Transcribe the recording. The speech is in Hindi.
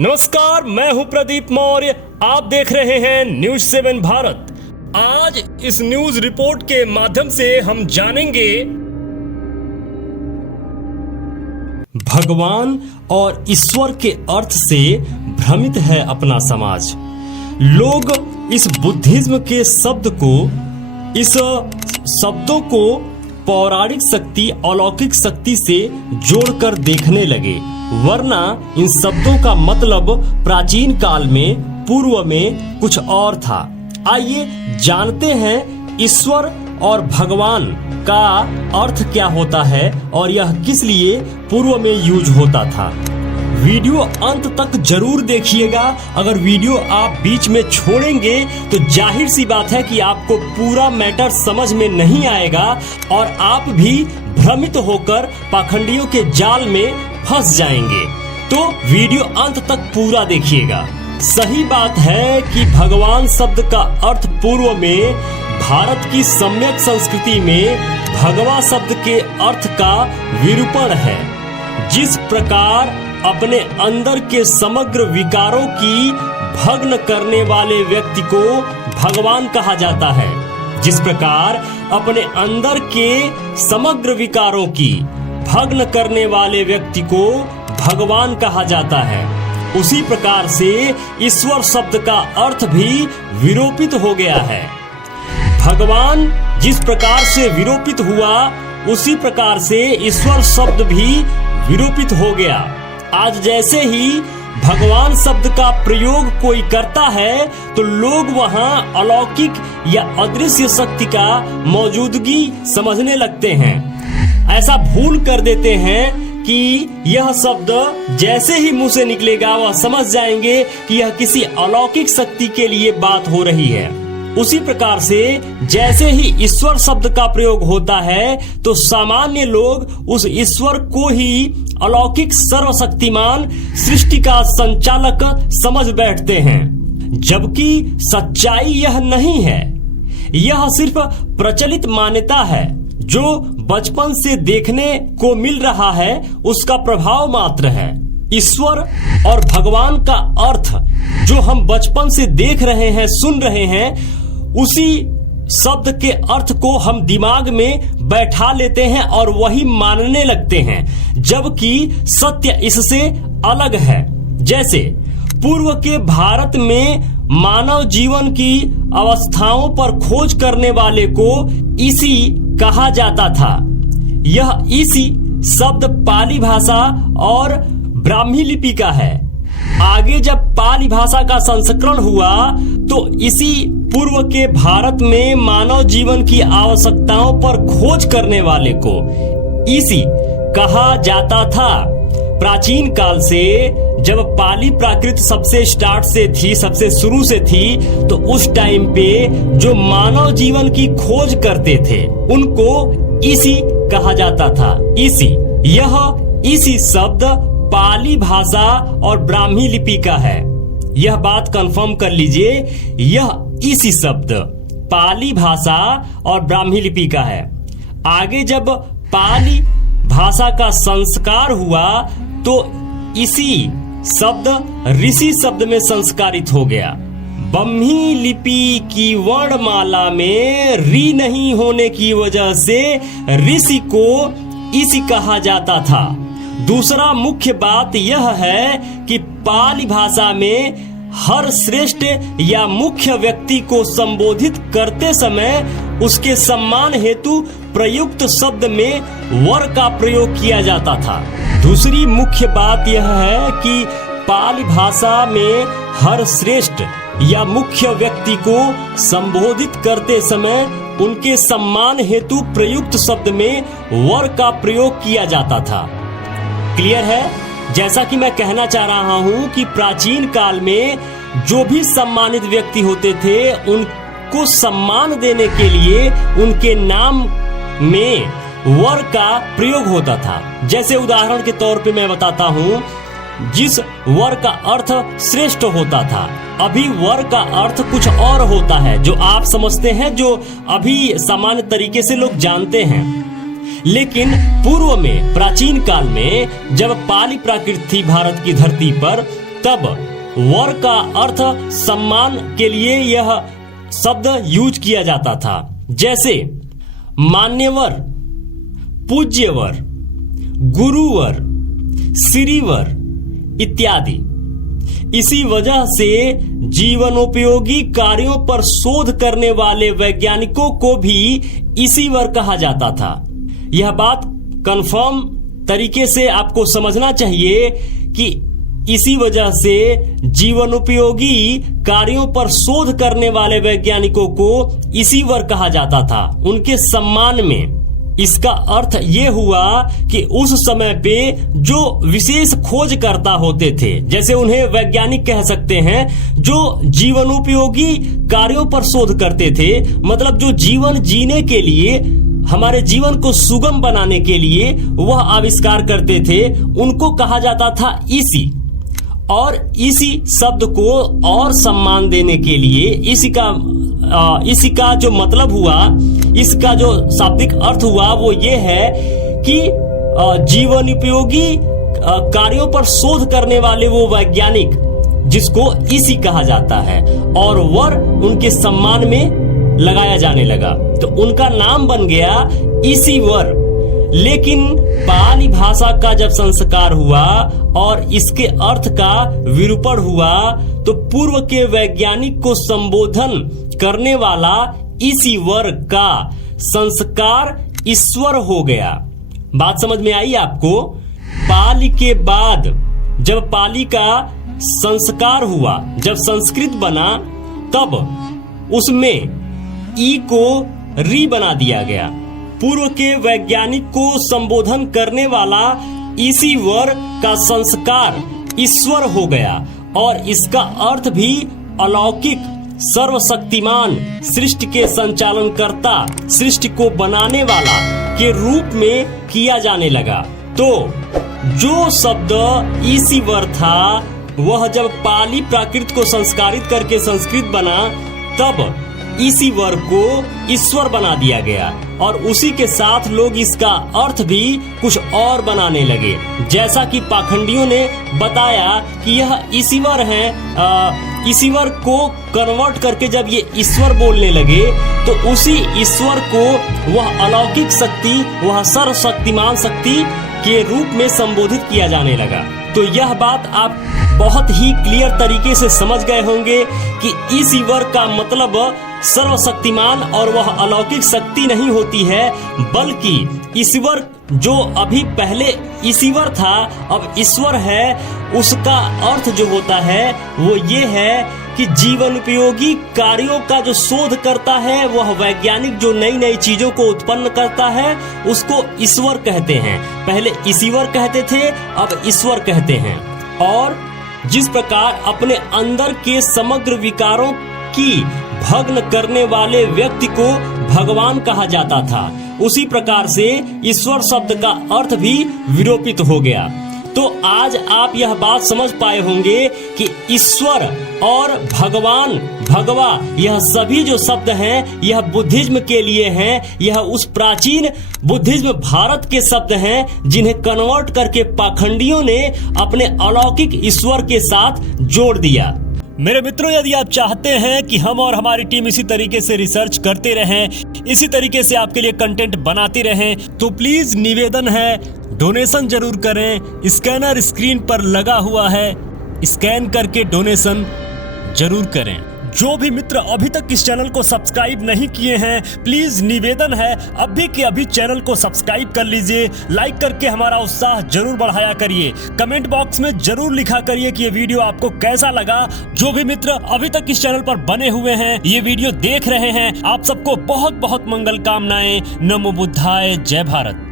नमस्कार, मैं हूं प्रदीप मौर्य। आप देख रहे हैं न्यूज 7 भारत। आज इस न्यूज रिपोर्ट के माध्यम से हम जानेंगे भगवान और ईश्वर के अर्थ से भ्रमित है अपना समाज। लोग इस बुद्धिज्म के इस शब्दों को पौराणिक शक्ति, अलौकिक शक्ति से जोड़कर देखने लगे, वरना इन शब्दों का मतलब प्राचीन काल में, पूर्व में कुछ और था। आइए जानते हैं ईश्वर और भगवान का अर्थ क्या होता है और यह किस लिए पूर्व में यूज होता था। वीडियो अंत तक जरूर देखिएगा। अगर वीडियो आप बीच में छोड़ेंगे तो जाहिर सी बात है कि आपको पूरा मैटर समझ में नहीं आएगा और आप भी भ्रमित होकर पाखंडियों के जाल में फंस जाएंगे। तो वीडियो अंत तक पूरा देखिएगा। सही बात है कि भगवान शब्द का अर्थ पूर्व में भारत की सम्यक संस्कृति में भगवा शब्द के अर्थ का विरूपण है। जिस प्रकार अपने अंदर के समग्र विकारों की भग्न करने वाले व्यक्ति को भगवान कहा जाता है, जिस प्रकार अपने अंदर के समग्र विकारों की भग्न करने वाले व्यक्ति को भगवान कहा जाता है, उसी प्रकार से ईश्वर शब्द का अर्थ भी विरूपित हो गया है। भगवान जिस प्रकार से विरूपित हुआ, उसी प्रकार से ईश्वर शब्द भी विरूपित हो गया। आज जैसे ही भगवान शब्द का प्रयोग कोई करता है तो लोग वहां अलौकिक या अदृश्य शक्ति का मौजूदगी समझने लगते हैं। ऐसा भूल कर देते हैं कि यह शब्द जैसे ही मुंह से निकलेगा वह समझ जाएंगे कि यह किसी अलौकिक शक्ति के लिए बात हो रही है। उसी प्रकार से जैसे ही ईश्वर शब्द का प्रयोग होता है तो सामान्य लोग उस ईश्वर को ही अलौकिक सर्वशक्तिमान सृष्टि का संचालक समझ बैठते हैं, जबकि सच्चाई यह नहीं है। यह सिर्फ प्रचलित मान्यता है जो बचपन से देखने को मिल रहा है, उसका प्रभाव मात्र है। ईश्वर और भगवान का अर्थ जो हम बचपन से देख रहे हैं, सुन रहे हैं, उसी शब्द के अर्थ को हम दिमाग में बैठा लेते हैं और वही मानने लगते हैं, जबकि सत्य इससे अलग है। जैसे पूर्व के भारत में मानव जीवन की अवस्थाओं पर खोज करने वाले को ईसी कहा जाता था। यह ईसी शब्द पाली भाषा और ब्राह्मी लिपि का है। आगे जब पाली भाषा का संस्करण हुआ तो इसी पूर्व के भारत में मानव जीवन की आवश्यकताओं पर खोज करने वाले को ईसी कहा जाता था। प्राचीन काल से जब पाली प्राकृत सबसे स्टार्ट से थी, सबसे शुरू से थी, तो उस टाइम पे जो मानव जीवन की खोज करते थे उनको ईसी कहा जाता था। ईसी, यह ईसी शब्द पाली भाषा और ब्राह्मी लिपि का है। यह बात कंफर्म कर लीजिए, यह ईसी शब्द पाली भाषा और ब्राह्मी लिपि का है। आगे जब पाली भाषा का संस्कार हुआ तो इसी शब्द ऋषि शब्द में संस्कारित हो गया। ब्राह्मी लिपि की वर्णमाला में री नहीं होने की वजह से ऋषि को ईसी कहा जाता था। दूसरा मुख्य बात यह है कि पाली भाषा में हर श्रेष्ठ या मुख्य व्यक्ति को संबोधित करते समय उसके सम्मान हेतु प्रयुक्त शब्द में वर का प्रयोग किया जाता था। दूसरी मुख्य बात यह है कि पाली भाषा में हर श्रेष्ठ या मुख्य व्यक्ति को संबोधित करते समय उनके सम्मान हेतु प्रयुक्त शब्द में वर का प्रयोग किया जाता था। क्लियर है? जैसा कि मैं कहना चाह रहा हूं कि प्राचीन काल में जो भी सम्मानित व्यक्ति होते थे उनको सम्मान देने के लिए उनके नाम में वर का प्रयोग होता था। जैसे उदाहरण के तौर पे मैं बताता हूं, जिस वर का अर्थ श्रेष्ठ होता था, अभी वर का अर्थ कुछ और होता है जो आप समझते हैं, जो अभी सामान्य तरीके से लोग जानते हैं। लेकिन पूर्व में, प्राचीन काल में जब पाली प्राकृत थी भारत की धरती पर, तब वर का अर्थ सम्मान के लिए यह शब्द यूज किया जाता था, जैसे मान्यवर, पूज्यवर, गुरुवर, श्रीवर इत्यादि। इसी वजह से जीवनोपयोगी कार्यों पर शोध करने वाले वैज्ञानिकों को भी ईश्वर कहा जाता था। यह बात कंफर्म तरीके से आपको समझना चाहिए कि इसी वजह से जीवनोपयोगी कार्यों पर शोध करने वाले वैज्ञानिकों को ईश्वर कहा जाता था उनके सम्मान में। इसका अर्थ ये हुआ कि उस समय पे जो विशेष खोजकर्ता होते थे, जैसे उन्हें वैज्ञानिक कह सकते हैं, जो जीवनोपयोगी कार्यों पर शोध करते थे, मतलब जो जीवन जीने के लिए, हमारे जीवन को सुगम बनाने के लिए वह आविष्कार करते थे, उनको कहा जाता था ईशी। और इसी शब्द को और सम्मान देने के लिए इसी का जो मतलब हुआ, इसका जो शाब्दिक अर्थ हुआ वो ये है कि जीवनोपयोगी कार्यों पर शोध करने वाले वो वैज्ञानिक जिसको इसी कहा जाता है, और वर उनके सम्मान में लगाया जाने लगा, तो उनका नाम बन गया ईश्वर। लेकिन पाली भाषा का जब संस्कार हुआ और इसके अर्थ का विरूपण हुआ, तो पूर्व के वैज्ञानिक को संबोधन करने वाला ईश्वर का संस्कार ईश्वर हो गया। बात समझ में आई आपको? पाली के बाद जब पाली का संस्कार हुआ, जब संस्कृत बना, तब उसमें ई को री बना दिया गया। पूर्व के वैज्ञानिक को संबोधन करने वाला ईश्वर का संस्कार ईश्वर हो गया, और इसका अर्थ भी अलौकिक, सर्वशक्तिमान, सृष्टि के संचालनकर्ता, सृष्टि को बनाने वाला के रूप में किया जाने लगा। तो जो शब्द ईश्वर था वह जब पाली प्राकृत को संस्कारित करके संस्कृत बना, तब ईश्वर को ईश्वर बना दिया गया, और उसी के साथ लोग इसका अर्थ भी कुछ और बनाने लगे। जैसा कि पाखंडियों ने बताया कि यह ईश्वर है, ईश्वर को कन्वर्ट करके जब ये ईश्वर बोलने लगे, तो उसी ईश्वर को वह अलौकिक शक्ति, वह सर्वशक्तिमान शक्ति के रूप में संबोधित किया जाने लगा। तो यह बात आप बहुत ही क्लियर तरीके से समझ गए होंगे कि ईश्वर का मतलब सर्वशक्तिमान और वह अलौकिक शक्ति नहीं होती है, बल्कि ईश्वर जो अभी पहले ईश्वर था अब ईश्वर है, उसका अर्थ जो होता है वो ये है कि जीवन उपयोगी कार्यों का जो शोध करता है, वह वैज्ञानिक जो नई नई चीजों को उत्पन्न करता है, उसको ईश्वर कहते हैं। पहले ईश्वर कहते थे, अब ईश्वर कहते हैं। और जिस प्रकार अपने अंदर के समग्र विकारों की भग्न करने वाले व्यक्ति को भगवान कहा जाता था, उसी प्रकार से ईश्वर शब्द का अर्थ भी विरूपित हो गया। तो आज आप यह बात समझ पाए होंगे कि ईश्वर और भगवान, भगवा, यह सभी जो शब्द हैं यह बुद्धिज्म के लिए हैं। यह उस प्राचीन बुद्धिज्म भारत के शब्द हैं जिन्हें कन्वर्ट करके पाखंडियों ने अपने अलौकिक ईश्वर के साथ जोड़ दिया। मेरे मित्रों, यदि आप चाहते हैं कि हम और हमारी टीम इसी तरीके से रिसर्च करते रहें, इसी तरीके से आपके लिए कंटेंट बनाती रहें, तो प्लीज निवेदन है, डोनेशन जरूर करें। स्कैनर स्क्रीन पर लगा हुआ है, स्कैन करके डोनेशन जरूर करें। जो भी मित्र अभी तक इस चैनल को सब्सक्राइब नहीं किए हैं, प्लीज निवेदन है अभी के अभी चैनल को सब्सक्राइब कर लीजिए। लाइक करके हमारा उत्साह जरूर बढ़ाया करिए। कमेंट बॉक्स में जरूर लिखा करिए कि ये वीडियो आपको कैसा लगा। जो भी मित्र अभी तक इस चैनल पर बने हुए हैं, ये वीडियो देख रहे हैं, आप सबको बहुत बहुत मंगल कामनाएं। नमो बुद्धाय, जय भारत।